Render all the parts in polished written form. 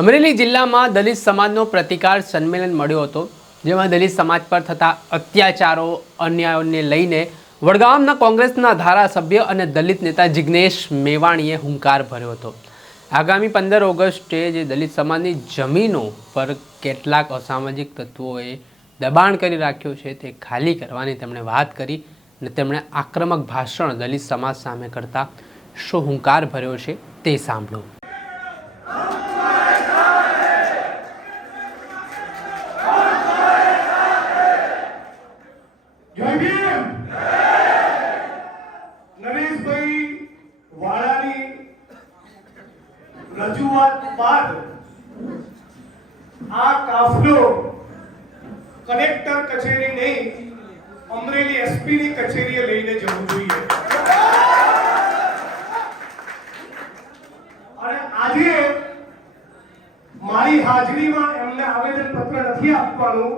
અમરેલી જિલ્લામાં દલિત સમાજનો પ્રતિકાર સંમેલન મળ્યો હતો, જેમાં દલિત સમાજ પર થતા અત્યાચારો અન્યાયોને લઈને વડગામના કોંગ્રેસના ધારાસભ્ય અને દલિત નેતા જિગ્નેશ મેવાણીએ હુંકાર ભર્યો હતો. આગામી 15 ઓગસ્ટે જે દલિત સમાજની જમીનો પર કેટલાક અસામાજિક તત્વોએ દબાણ કરી રાખ્યો છે તે ખાલી કરવાની તેમણે વાત કરી અને તેમણે આક્રમક ભાષણ દલિત સમાજ સામે કરતા શું હુંકાર ભર્યો છે તે સાંભળો. રજૂઆત બાદ આ કાફલો કલેક્ટર કચેરી નહીં અમરેલી એસપી ની કચેરીએ લઈને જવું જોઈએ. અને આજે મારી હાજરીમાં એમને આવેદન પત્ર નથી આપવાનું,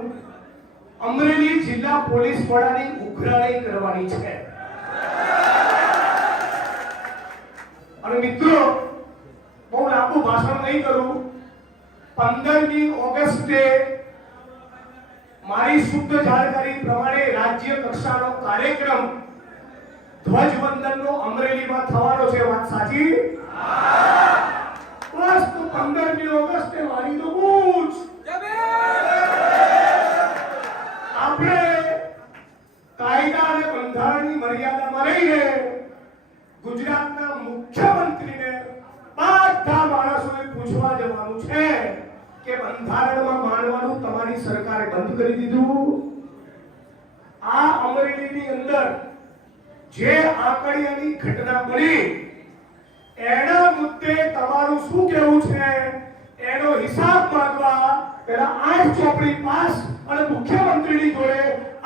અમરેલી જિલ્લા પોલીસ વડાની ઉઘરાણી કરવાની છે. અને મિત્રો, બહુ લાંબુ ભાષણ નહીં કરું. 15મી ઓગસ્ટે મારી શુદ્ધ જાણકારી પ્રમાણે રાજ્ય કક્ષાનો કાર્યક્રમ ધ્વજવંદનનો અમરેલીમાં થવાનો છે. વાત સાચી? બસ તો 15મી ઓગસ્ટે મારી તો પૂછ. આપણે કાયદા અને બંધારણની મર્યાદામાં રહીને ગુજરાતના મુખ્યમંત્રીને બધા માણસોને પૂછવા જવાનું છે કે બંધારણમાં માનવાનું તમારી સરકારે બંધ કરી દીધું. આ અમરેલીની અંદર જે આંકડિયાની ઘટના બની એના મુદ્દે તમારું શું કહેવું છે એનો હિસાબ માંગવા પહેલા 8 ચોપડી પાસ અને મુખ્યમંત્રીની જોડે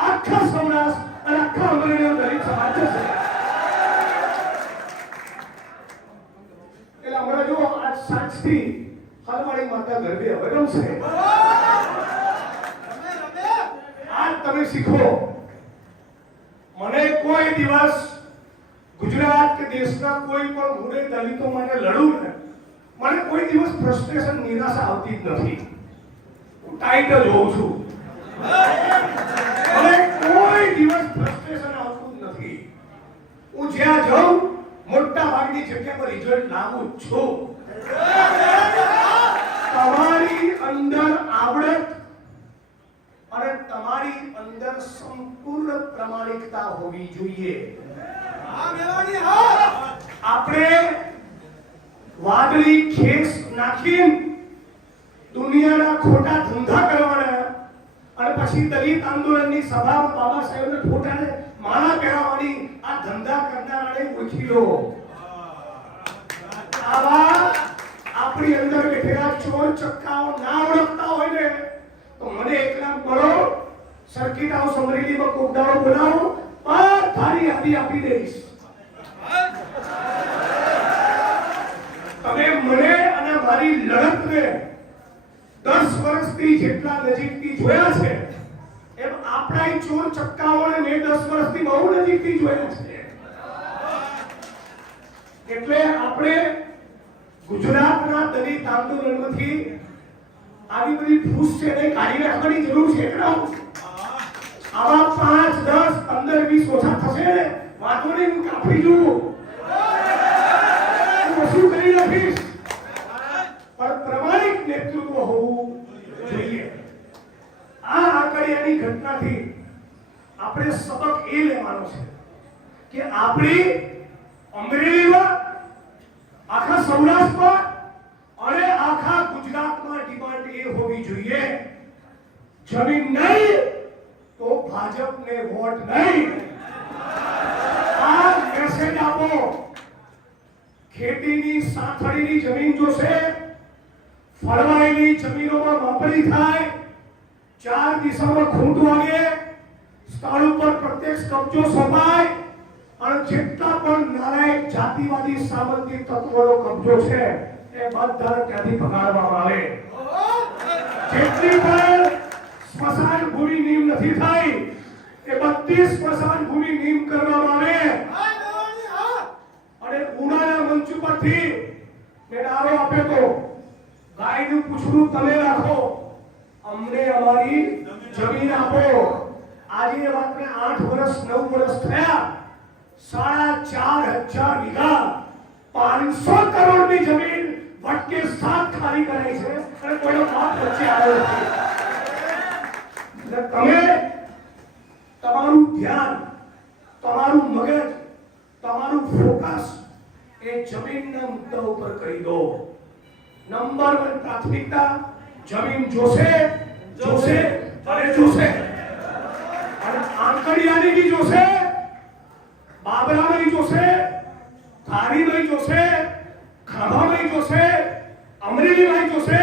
આખા સૌરાષ્ટ્ર અને આખા અમરેલીનો દલિત સમાજ છે. હમણાં જો આજ સાંજથી હલવાડી માતા ગરબે હવે રમશે. આજ તમે શીખો. મને કોઈ દિવસ ગુજરાત કે દેશના કોઈ પણ મૂળે દલિતો માટે લડું ને મને કોઈ દિવસ ફ્રસ્ટ્રેશન નિરાશા આવતી જ નથી. હું ટાઈટ જ હોઉં છું. મને કોઈ દિવસ ફ્રસ્ટ્રેશન આવતું જ નથી. હું જ્યાં જાઉં મોટા ભાગની જગ્યા પર રિઝલ્ટ લાવું છું. તમારી અંદર આવડત અને તમારી અંદર સંપૂર્ણ પ્રામાણિકતા હોવી જોઈએ. આપણે વાદળી ખેસ નાખીને દુનિયાના ખોટા ધંધા કરવાના અને પછી દલિત આંદોલનની સભામાં બાબા સાહેબના ફોટાને માળા પહેરાવવાની આ ધંધા કરનારાને ઓળખી લો. આવા આપણી અંદર બેઠેલા ચોર ચક્કાઓ ના ઓળખતા હોય ને તો મને એકલા બોલો, સર્કિટ હાઉસ અમરેલીમાં કોકડાઓ બોલાવો, બધાની યાદી આપી દઈશ. તમે મને અને મારી લડતને 10 વર્ષથી જેટલા નજીકથી જોયા છે એમ આપણા ચોર ચક્કાઓને મેં 10 વર્ષથી બહુ નજીકથી જોયા છે. એટલે આપણે ગુજરાતના દલિત આંદોલનમાંથી આવી બધી ફૂસ છે એને કાઢી નાખવાની જરૂર છે. આવા 5, 10, 15, 20 ઓછા થશે ને વાંધો નહીં, હું કાપી જઉં, હું શું કરી નાખીશ, પણ પ્રમાણિક નેતૃત્વ હોવું જોઈએ. આ આંકડિયાની ઘટનાથી આપણે સબક એ લેવાનો છે કે આપણી અમરેલીમાં, આખા સૌરાષ્ટ્રમાં અને આખા ગુજરાતમાં ડિમાન્ડ એ હોવી જોઈએ, જમીન નહીં તો ભાજપને વોટ નહીં. આ મેસેજ આપો. ખેતીની સાથળીની જમીન જોશે, ફળવાયેલી જમીનોમાં માપણી થાય, 4 દિશામાં ખૂંટ વાગે, સ્થળ ઉપર પ્રત્યક્ષ કબજો સોંપાય અને જેટલા પણ નાલાયક જાતિવાદી સામંતી તત્વોનો કબજો છે એ બધાને ત્યાંથી ભગાડવામાં આવે. જેટલી પણ સ્મશાન ભૂમિ નીમ નથી થઈ એ બધી સ્મશાન ભૂમિ નીમ કરવામાં આવે. અને ઉનાળા મંચ ઉપરથી મેં નારો આપ્યો તો ગાયનું પૂછડું તમે રાખો, અમને અમારી જમીન આપો. આજે એ વાતને 8 વર્ષ 9 વર્ષ થયા. 4,500 વીઘા 500 કરોડની જમીન વટકે 7 ખાલી કરાઈ છે અને કોઈનો બાપ વચ્ચે આવ્યો નથી. એટલે તમે તમારું ધ્યાન, તમારું મગજ, તમારું ફોકસ એ જમીનના મુદ્દા ઉપર કરી દો. નંબર 1 પ્રાથમિકતા જમીન જોશે, જોશે અને જોશે. અને આંકડિયાની બી જોશે, બાબરાની જોશે, ધારીની જોશે, ખાભાની જોશે, અમરેલીની જોશે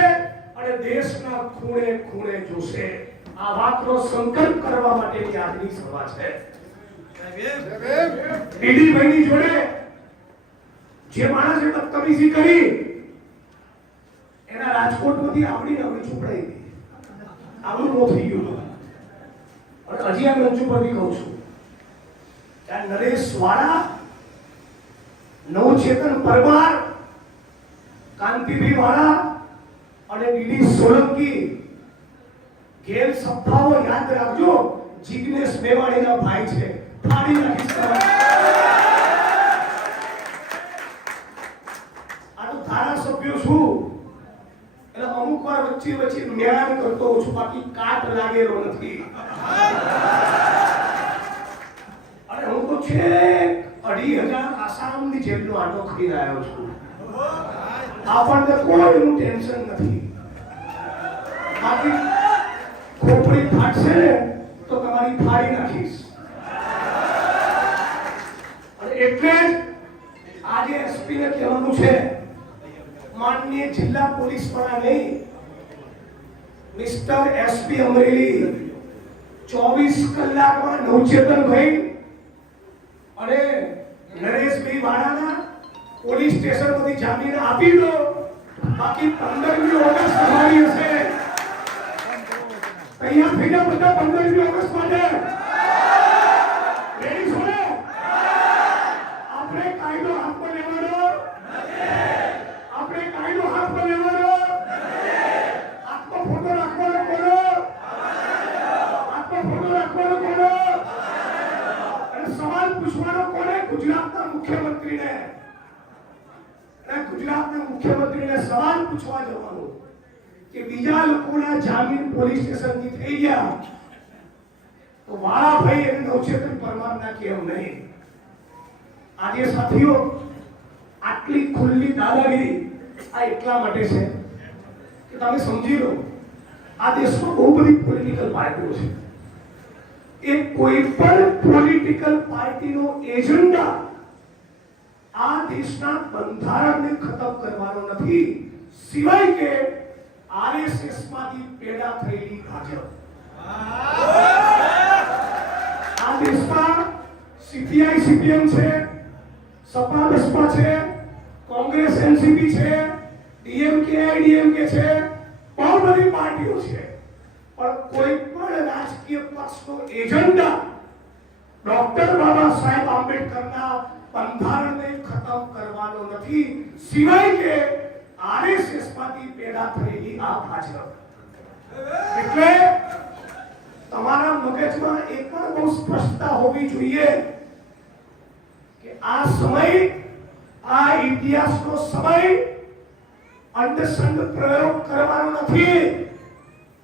અને દેશના ખૂણે ખૂણે જોશે. આ વાતનો સંકલ્પ કરવા માટેની આજની સભા છે. ડીડીભાઈની જોડે જે માણસે બદતમીજી કરી એના રાજકોટમાંથી આવડી ચોપડાઈ ગઈ. આવડું નો થઈ ગયું. અને હજી આ મંચ ઉપરથી કહું છું કે નરેશ વાળા, નવચેતન પરમાર, કાંતિભાઈ વાળા અને ડીડી સોલંકી ગેલ સપ્તાહો યાદ રાખજો. જિગ્નેશ મેવાણીના ભાઈ છે. ફાડી નાખીશ. આ તો ધારાસભ્યો છું એટલે અમુક વાર વચ્ચે વચ્ચે જ્ઞાન કરતો હોઉં છું, બાકી કાટ લાગેલો નથી. અને હું તો છે 2,500 આસામની જેલનો આટો ખાઈ રહ્યો છું. આપણને કોઈનું ટેન્શન નથી. બાકી ખોપડી ફાટશે ને તો તમારી ફાડી નાખીશ. અને એટલે જ આજે એસપી ને કહેવાનું છે, માનનીય જિલ્લા પોલીસ વડા નહીં, મિસ્ટર એસપી અમરેલી 24 કલાકમાં નવચેતનભાઈ અને નરેશભાઈ વાળાના પોલીસ સ્ટેશન માંથી જામીન આપી દો. બાકી 15મી ઓગસ્ટ તમારી હશે. તૈયાર થઈ જાઓ બધા 15મી ઓગસ્ટ માટે. રેડી છો ને? આપણે કાયદો હાથમાં લેવાનો નથી. આપણે કાયદો હાથમાં લેવાનો નથી. આત્મા ફોટો રાખવાનો કોનો? આત્મા ફોટો રાખવાનો કોનો? અને સવાલ પૂછવાનો કોને? ગુજરાતના મુખ્યમંત્રીને. અને ગુજરાતના મુખ્યમંત્રીને સવાલ પૂછવા જવાનું કે બીજા લોકોના જામીન પોલીસ સ્ટેશનથી થઈ ગયા તો વાળાભાઈ અને નવચેતન પરમારના કેમ નહીં? આજે સાથીઓ, આટલી ખુલ્લી દાદાગીરી આ એટલા માટે છે કે તમે સમજી લો, આ દેશમાં બહુ બધી પોલિટિકલ પાર્ટીઓ છે. એ કોઈ પણ પોલિટિકલ પાર્ટીનો એજન્ડા આ દેશના બંધારણને ખતમ કરવાનો નથી, સિવાય કે આરએસએસ માંથી પેદા થયેલી ભાજપ. આ દેશમાં સીપીઆઈ સીપીએમ છે, સપા બસપા છે, કોંગ્રેસ એનસીપી છે, ડીએમકે આઈડીએમકે છે, બહુ બધી પાર્ટીઓ છે. પણ કોઈ પણ રાજકીય પક્ષનો એજન્ડા ડોક્ટર બાબા સાહેબ આંબેડકરના બંધારણને ખતમ કરવાનો નથી, સિવાય કે આરએસએસ માંથી પેદા થયેલી આ ભાજપ. એટલે તમારા મગજમાં એક પણ બહુ સ્પષ્ટતા હોવી જોઈએ કે આ સમય, આ ઇતિહાસનો સમય અંધશ્રદ્ધા પ્રયોગ કરવાનો નથી,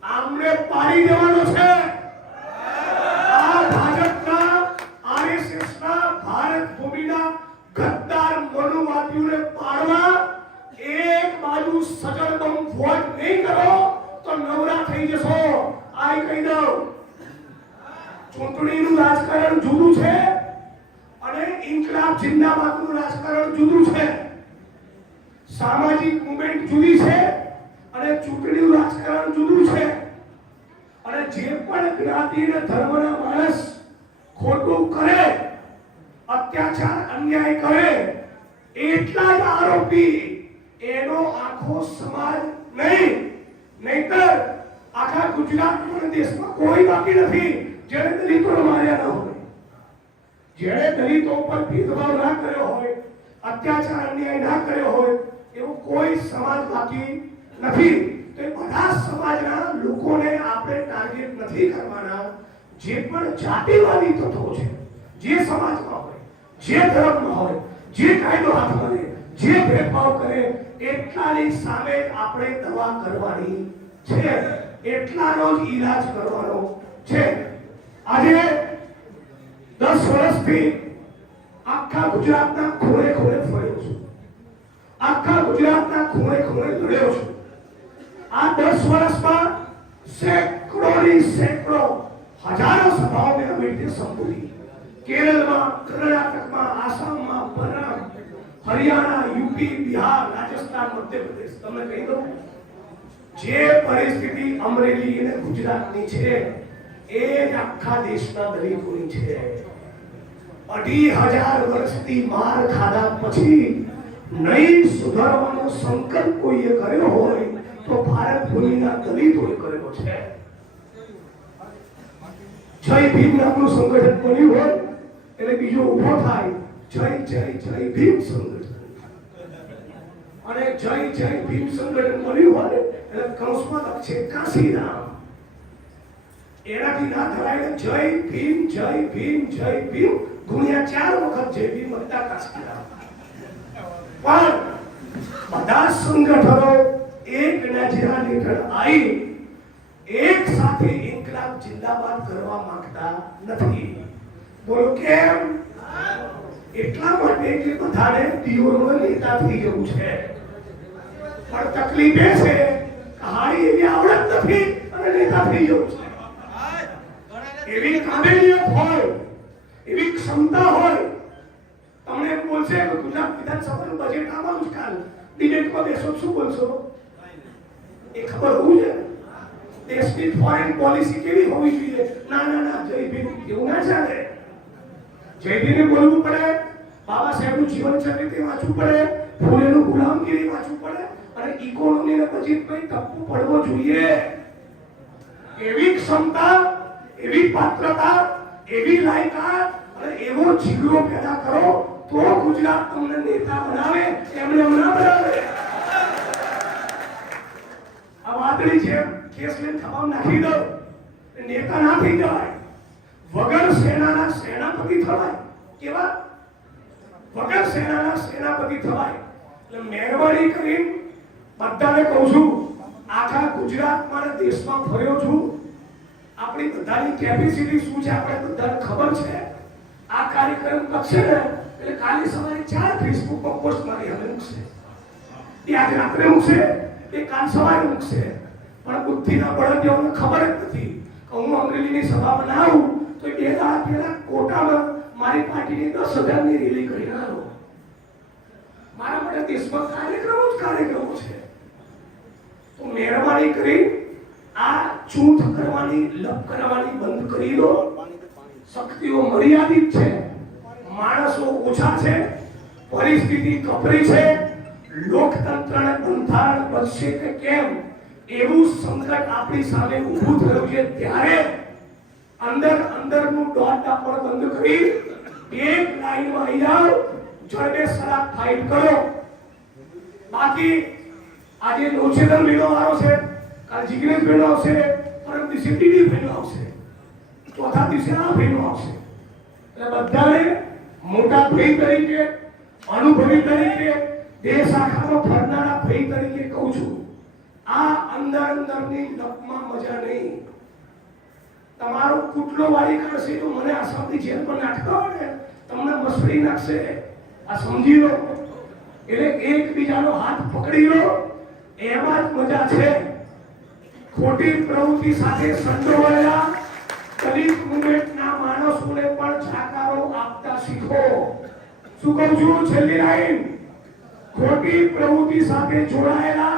આમને પાડી દેવાનો છે. આ ભાજપના, આરએસએસના, ભારત ભૂમિના ગદ્દાર મનુવાદીઓને પાડવા એક બાજુ સજડબમ વોટ નહીં કરો તો નવરા થઈ જશો. આ કહી દઉં, ચૂંટણીનું રાજકારણ જુદું છે અને ઇન્કલાબ જિંદાબાદનું રાજકારણ જુદું છે. સામાજિક મુવમેન્ટ જુદી છે અને ચૂંટણીનું રાજકારણ જુદું છે. અને જે પણ જ્ઞાતિ અને ધર્મના માણસ ખોટું કરે, અત્યાચાર અન્યાય કરે, એટલા જ આરોપી એનો આખો સમાજ નહીં, નહીતર આખા ગુજરાતમાં દેશમાં કોઈ બાકી નથી જેને દલિતોને માર્યા ન હોય, જેને દલિતો પર ભેદભાવ ના કર્યો હોય, અત્યાચાર અન્યાય ના કર્યો હોય, એવો કોઈ સમાજ બાકી નથી. તો એ બધા સમાજના લોકોને આપણે ટાર્ગેટ નથી કરવાના. જે પણ જાતિવાદી તત્વો છે, જે સમાજમાં હોય, જે ધર્મમાં હોય, જે કાયદો હાથમાં લે, જે ભેદભાવ કરે, એટલાની સામે આપણે દવા કરવાની છે, એટલાનો જ ઈલાજ કરવાનો છે. આજે 10 વર્ષથી આખા ગુજરાતના ખૂણે ખૂણે ફર્યો છું, આખા ગુજરાતના ખૂણે ખૂણે લડ્યો છું. આ 10 વર્ષમાં સેંકડો હજારો સભાઓ મેં આવી રીતે સંબોધી. કેરળમાં, કર્ણાટકમાં, આસામમાં, હરિયાણા, યુપી, બિહાર, રાજસ્થાન, મધ્યપ્રદેશ. તમને કહી દઉં, જે પરિસ્થિતિ અમરેલી અને ગુજરાતની છે એ જ આખા દેશના દલિતોની છે. 2500 વર્ષથી માર ખાધા પછી નહીં સુધારવાનો સંકલ્પ કોઈએ કર્યો હોય તો ભારત ભૂમિના દલિતોએ કર્યો છે. જય ભીમ નામનું સંગઠન બન્યું હોય એટલે બીજો ઉભો થાય જય જય જય ભીમ સંગઠન, અને જય જય ભીમ સંગઠન બન્યું હોય એટલે કૌંસમાં લખશે કાશીરામ. એનાથી ના થવાય જય ભીમ જય ભીમ જય ભીમ ગુણ્યા 4 વખત જય ભીમ વત્તા કાશીરામ. પણ બધા સંગઠનો એક નજરા હેઠળ આવી એક સાથે ઇન્કલાબ જિંદાબાદ કરવા માંગતા નથી. બોલો કેમ? એટલા માટે કે બધાને પિયોનો નેતા થઈ જવું છે. પણ તકલીફ એ છે કહાણી એવી આવડત નથી અને નેતા થઈ જવું છે. એવી કાબેલિયત હોય, એવી ક્ષમતા હોય, તમને એમ બોલશે કે ગુજરાત વિધાનસભાનું બજેટ આવવાનું જ કાલ ડિબેટમાં બેસો શું બોલશો એ ખબર હોવું છે. દેશની ફોરેન પોલિસી કેવી હોવી જોઈએ? ના ના ના જય ભીમ એવું ના ચાલે. જય ભીમને બોલવું પડે, બાબા સાહેબનું જીવન ચરિત્ર વાંચવું પડે, ફૂલેનું ગુલામગીરી વાંચવું પડે, અને ઇકોનોમીને બજેટમાં ટપ્પુ પડવો જોઈએ. એવી ક્ષમતા, એવી પાત્રતા, એવી લાયકાત અને એવો જીગરો પેદા કરો તો ગુજરાત તમને નેતા બનાવે, એમને ના બનાવે. આ વાદળી છે, કેસ લઈને ખભામાં નાખી દો, નેતા ના થઈ જવાય. વગર સેનાના સેનાપતિ થવાય. કેવા? વગર સેનાના સેનાપતિ થવાય. એટલે મહેરબાની કરીને બધાને કહું છું, આખા ગુજરાતમાં અને દેશમાં ફર્યો છું. આપણી બધાની કેપેસિટી શું છે આપણે બધાને ખબર છે. આ કાર્યક્રમ કરશે ને એટલે કાલે સવારે 4 ફેસબુકમાં પોસ્ટ મારી હવે મૂકશે, એ આજે રાત્રે મૂકશે, એ કાલ સવારે મૂકશે. પણ બુદ્ધિના બળદોને ખબર જ નથી કે હું અમરેલીની સભામાં ના આવું તો 2 દાડા પહેલા કોટામાં મારી પાર્ટીની 10,000ની રેલી કરી નાખો. મારા માટે દેશમાં કાર્યક્રમો છે. તો મહેરબાની કરી આ ચૂંટ કરવાની, લપ કરવાની બંધ કરી દો. શક્તિઓ મર્યાદિત છે, માણસો ઓછા છે, પરિસ્થિતિ કપરી છે. લોકતંત્રને બંધારણ બનશે કે કેમ એવું સંકટ આપણી સામે ઊભું થયું છે. ત્યારે અંદરનું દોડ દાપણ બંધ કરી એક લાઈનમાં આવી જાઓ, જડબે સલાહ ફાઇટ કરો. બાકી આજે નોચેદર મહિનો વાળો છે, કાલ જિગ્નેશ મહિનો આવશે, પરમ દિવસે ટીડી મહિનો આવશે, ચોથા દિવસે આ મહિનો આવશે. એટલે બધાને મોટા ભાઈ તરીકે, અનુભવી તરીકે, દેશ આખાનો ફરનારા ભાઈ તરીકે કહું છું, આ અંદરની લપમાં મજા નહીં. તમારો કુટલો વાળી કરશે તો મને આસામથી જેલમાં નાખતા હોય ને તમને મસળી નાખશે. આ સમજી લો. એટલે એકબીજાનો હાથ પકડી લો, એમાં જ મજા છે. ખોટી પ્રવૃત્તિ સાથે સંડોવાયેલા દલિત મુવમેન્ટના માણસોને પણ જાકારો આપતા શીખો. શું કહું છું? છેલ્લી લાઈન, ખોટી પ્રવૃત્તિ સાથે જોડાયેલા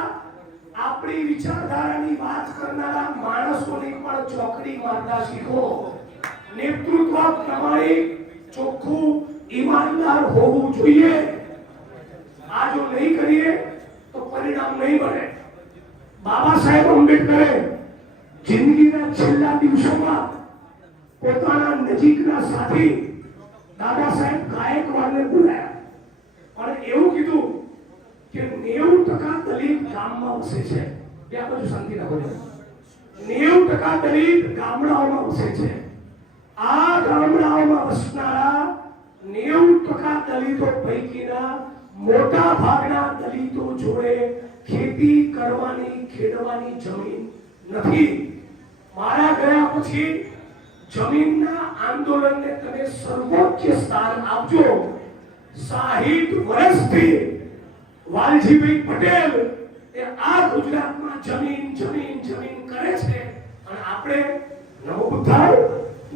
આપણી વિચારધારાની વાત કરનારા માણસોની પણ ચોકડી મારતા શીખો. નેતૃત્વ પ્રમાણિક, ચોખ્ખું, ઈમાનદાર હોવું જોઈએ. આ જો નહીં કરીએ તો પરિણામ નહીં મળે. બાબા સાહેબ આંબેડકરે જિંદગીના છેલ્લા દિવસોમાં પોતાના નજીકના સાથી દાદા સાહેબ ગાયકવાડને બોલાયા અને એવું કીધું કે 90% દલિત ગામમાં વસે છે. બે આ બાજુ શાંતિ રાખો. 90% દલિત ગામડાઓમાં વસે છે. આ ગામડાઓમાં વસનારા 90% દલિતો પૈકીના મોટા ભાગના દલિતો જોડે ખેતી કરવાની ખેડવાની જમીન નથી. મારા ગયા પછી જમીનના આંદોલનને તમે સર્વોચ્ચ સ્થાન આપજો. 60 વર્ષથી વાલજીભાઈ પટેલ એ આ ગુજરાતમાં જમીન જમીન જમીન કરે છે અને આપણે નમો બુદ્ધાય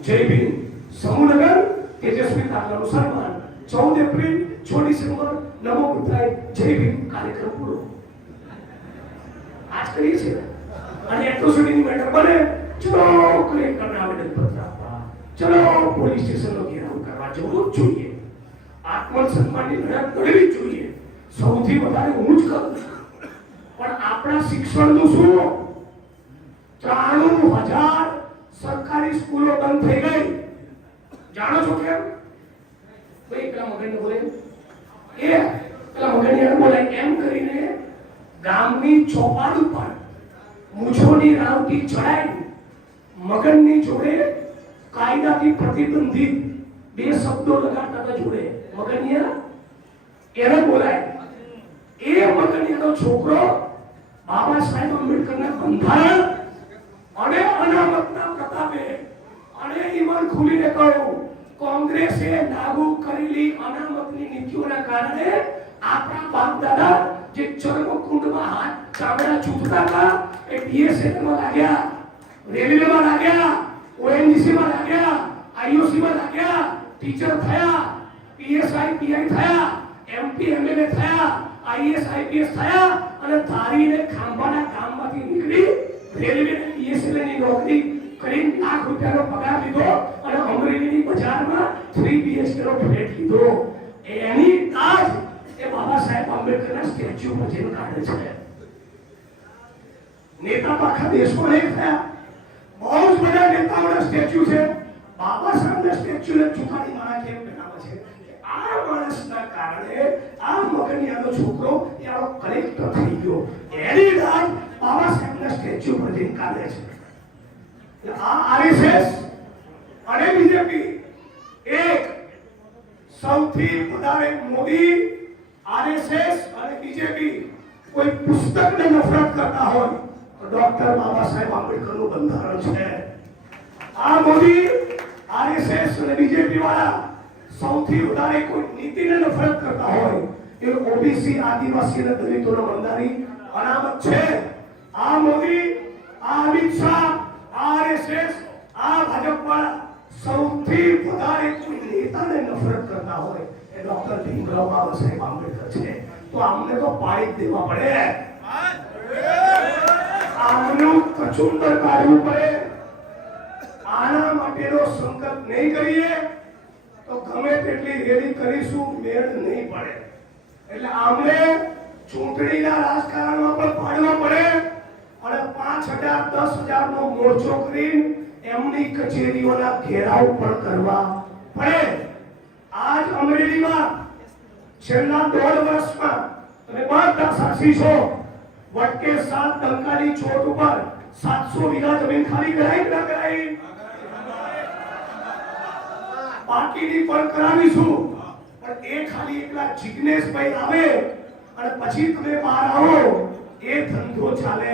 જય ભીમ સમૂહનગર તેજસ્વી તાલાનું સન્માન 14 એપ્રિલ 6 ડિસેમ્બર નમો બુદ્ધાય જય ભીમ કાર્યક્રમ પૂરો આજ કરીએ છીએ અને એટ્રોસિટીની મેટર બને ચલો કલેક્ટરને આવેદનપત્ર આપવા, ચલો પોલીસ સ્ટેશનનો ઘેરાવ કરવા જવું જ જોઈએ. આત્મસન્માનની લડત લડવી જ જોઈએ. સૌથી વધારે હું જ કરું છું. પણ આપણા શિક્ષણનું શું? 93,000 સરકારી સ્કૂલો બંધ થઈ ગઈ. જાણો છો કેમ? ભાઈ પેલા મગન બોલે પેલા મગનિયા બોલાય એમ કરીને ગામની ચોપાડ ઉપર મૂછોની રાવટી ચડાઈ મગનની જોડે કાયદાથી પ્રતિબંધિત 2 શબ્દો લગાડતા હતા જોડે. મગનિયા એને બોલાય. એ મગનિયાનો છોકરો બાબા સાહેબ આંબેડકરના બંધારણ અને અનામતના પ્રતાપે અને ઈમાન ખુલીને કહ્યું કોંગ્રેસે લાગુ કરેલી અનામતની નીતિઓના કારણે આપણા બાપ દાદા જે ચર્મકુંડમાં હાથ ચામડા ચૂંટતા હતા એ બીએસએફમાં લાગ્યા, રેલવેમાં લાગ્યા, ઓએનજીસીમાં લાગ્યા, આઈઓસીમાં લાગ્યા, ટીચર થયા, પીએસઆઈ પીઆઈ થયા, એમપી એમએલએ થયા, આઈએસ આઈપીએસ થયા અને ધારીને ખાંભાના ગામમાંથી નીકળી રેલવે અને બીએસએફની નોકરી કરી લાખ રૂપિયાનો પગાર લીધો અને અમરેલીની બજારમાં 3 BHK નો ફ્લેટ લીધો. એની તાજ એ બાબા સાહેબ આંબેડકરના સ્ટેચ્યુ પર જેમ કાઢે છે. નેતા તો આખા દેશમાં એક થયા. બહુ જ બધા નેતાઓના સ્ટેચ્યુ છે. બાબા સાહેબના સ્ટેચ્યુને ચુકાડી મારા કેમ બનાવે છે? આ માણસના કારણે આ મગનિયાનો છોકરો યારો કલેક્ટર થઈ ગયો. એની દાદ બાબા સાહેબના સ્ટેચ્યુ પર જેમ કાઢે છે. આ આરએસએસ અને બીજેપી એક સૌથી વધારે મોદી આરએસએસ અને બીજેપી કોઈ પુસ્તકને નફરત કરતા હોય તો ડોક્ટર બાબા સાહેબ આંબેડકરનું બંધારણ છે. આ મોદી આરએસએસ અને બીજેપી વાળા સૌથી વધારે કોઈ નીતિને નફરત કરતા હોય એ ઓબીસી આદિવાસી અને દલિતોનો બંધારી અનામત છે. આ મોદી આ અમિત શાહ આરએસએસ આ ભાજપ વાળા સૌથી વધારે કોઈ નેતાને નફરત કરતા હોય એ ડોક્ટર ભીમરાવ બાબા સાહેબ આંબેડકર છે. તો આમને તો પાડી દેવા પડે. આમનું કચુંબર કાઢવું પડે. આના માટેનો સંકલ્પ નહીં કરીએ તો ગમે તેટલી રેલી કરીશું મેળ નહીં પડે. એટલે આમને ચૂંટણીના રાજકારણમાં પણ પાડવા પડે અને 5,000 10,000 નો મોરચો કરીને એમની કચેરીઓના ઘેરાવ પણ કરવા પડે. આજ અમરેલીમાં છેલ્લા 1.5 વર્ષમાં તમે બધા સાક્ષી છો. વટકે 7 ટંકાની ચોટ ઉપર 700 વીઘા જમીન ખાલી કરાઈ કે ના કરાઈ? બાકીની પણ કરાવીશું. પણ એ ખાલી એકલા જિગ્નેશભાઈ આવે અને પછી તમે બહાર આવો એ ધંધો ચાલે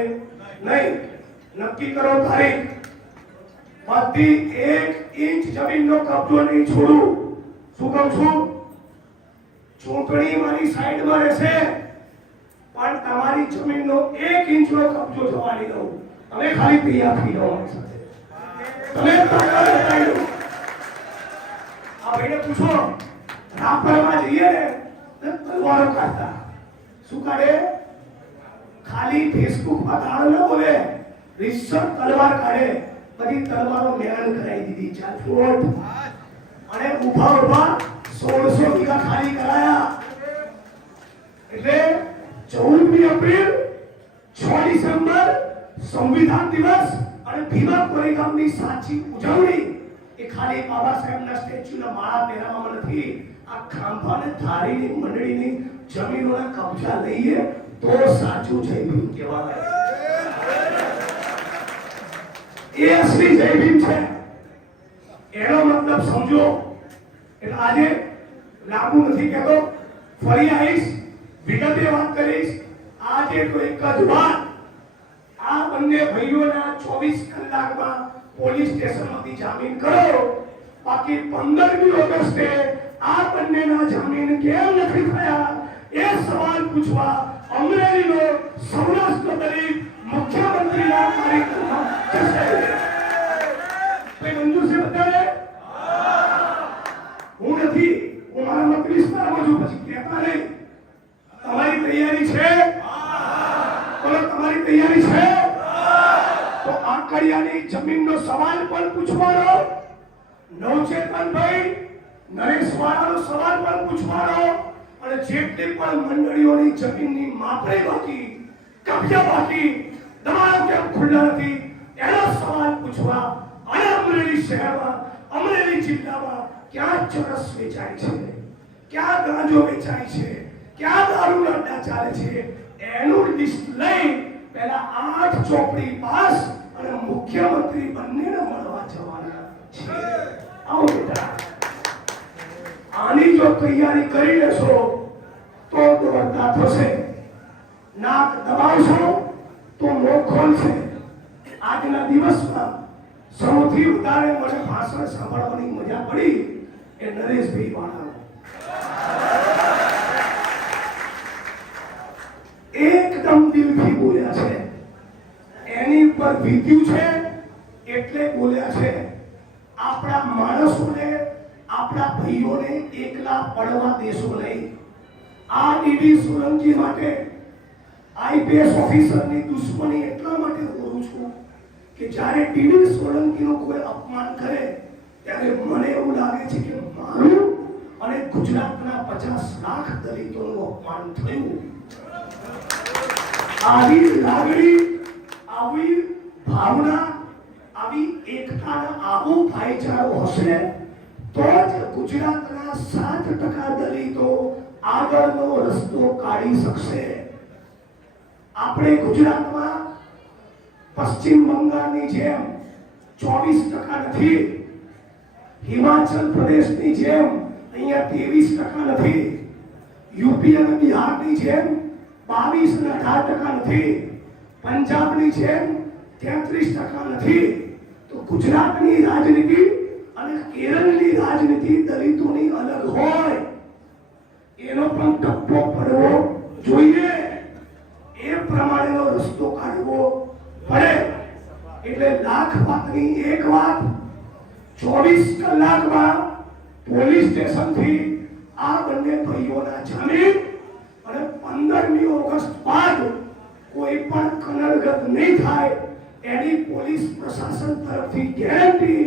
નહીં. નક્કી કરો તારીખ. બધી 1 ઇંચ જમીનનો કબજો નહીં છોડું. શું કહું છું? ચૂંટણી મારી સાઈડમાં રહેશે પણ તમારી જમીનનો 1 ઇંચનો કબજો જવા નહીં દઉં. તમે ખાલી તૈયાર થઈ જાઓ મારી સાથે. તમે તાકાત બતાવી દો. આ ભાઈને પૂછો રાપરમાં જઈએ ને તલવારો કાઢતા. શું કાઢે? ખાલી ફેસબુકમાં ગાળો ન બોલે, રિસર્ચ તલવાર કાઢે. બધી તલવારો મેળાન કરાવી દીધી 4 ફૂટ અને ઉભા 1600 વીઘા ખાલી કરાયા. એટલે 14મી એપ્રિલ 6 ડિસેમ્બર સંવિધાન દિવસ અને ભીમા કોરેગામની સાચી ઉજવણી એ ખાલી બાબા સાહેબના સ્ટેચ્યુના માળા પહેરાવવામાં નથી આ ખાંભા ને ધારીની મંડળીની જમીનોના કબજા લઈએ તો સાચું જય ભીમ કહેવાય. એ અસલી જય ભીમ છે. એનો મતલબ સમજો. એટલે આજે લાંબુ નથી કહેતો, ફરી આવીશ, વિગતે વાત કરીશ. આજે તો એક જ વાત, આ બંને ભાઈઓના 24 કલાકમાં પોલીસ સ્ટેશનમાંથી જામીન કરો, બાકી 15મી ઓગસ્ટે આ બંનેના જામીન કેમ નથી થયા એ સવાલ પૂછવા અમરેલીનો સૌરાષ્ટ્ર દલિત મુખ્યમંત્રીના કાર્યક્રમમાં જશે. કોઈ મંજૂર છે બધાને? હું નથી, હું મારા મત વિસ્તારમાં છું, પછી કહેતા નહીં. તમારી તૈયારી છે? બોલો, તમારી તૈયારી છે? તો આંકડિયાની જમીનનો સવાલ પણ પૂછવાનો, નવચેતનભાઈ નરેશ વાળાનો સવાલ પણ પૂછવાનો, અને જેટલી પણ મંડળીઓની જમીનની માપણી બાકી, કબજા બાકી, દબાણ કેમ ખુલ્લા નથી એનો સવાલ પૂછવા. અને અમરેલી શહેરમાં, અમરેલી જિલ્લામાં ક્યાં ચરસ વેચાય છે, ક્યાં ગાંજો વેચાય છે, ક્યાં દારૂના અડ્ડા ચાલે છે, એનું લિસ્ટ લઈ પહેલા 8 ચોપડી પાસ અને મુખ્યમંત્રી બંનેને મળવા જવાના છે. આવો બેટા, આની જો તૈયારી કરી લેશો તો દોડતા થશે. નાક દબાવશો તો મોં ખોલશે. આજના દિવસમાં સૌથી વધારે મને ભાષણ સાંભળવાની મજા પડી એ નરેશભાઈ વાળાનો. એકદમ દિલથી બોલ્યા છે, એની પર વીત્યું છે એટલે બોલ્યા છે. આપણા માણસોને, આપણા ભાઈઓને એકલા પડવા દેશો નહીં. આ ડીડી સોલંકી માટે, આઈપીએસ ઓફિસરની દુશ્મની એટલા માટે કરું છું કે જ્યારે ડીડી સોલંકીનું કોઈ અપમાન કરે ત્યારે મને એવું લાગે છે કે મારું અને ગુજરાતના 50 લાખ દલિતોનું અપમાન થયું. આવી લાગણી, આવી ભાવના, આવી એકતાના આવો ભાઈચારો હશે તો જ ગુજરાતના 7% દલિતો આગળનો રસ્તો કાઢી શકશે. આપણે ગુજરાતમાં પશ્ચિમ બંગાળની જેમ 24% નથી, હિમાચલ પ્રદેશની જેમ અહીંયા 23% નથી, યુપી અને બિહારની જેમ 22 અને 18% નથી, પંજાબની જેમ 33% નથી. તો ગુજરાતની રાજનીતિ અને કેરળની રાજનીતિ દલિતોની અલગ હોય, એનો પણ ટપ્પો પડવો જોઈએ. એ પ્રમાણેનો રસ્તો કાઢવો પડે. એટલે લાખ વાતની એક વાત, 24 કલાકમાં પોલીસ સ્ટેશનથી આ બંને ભાઈઓના જામીન અને 15મી ઓગસ્ટ બાદ કોઈ પણ કનડગત નહીં થાય એની પોલીસ પ્રશાસન તરફથી ગેરંટી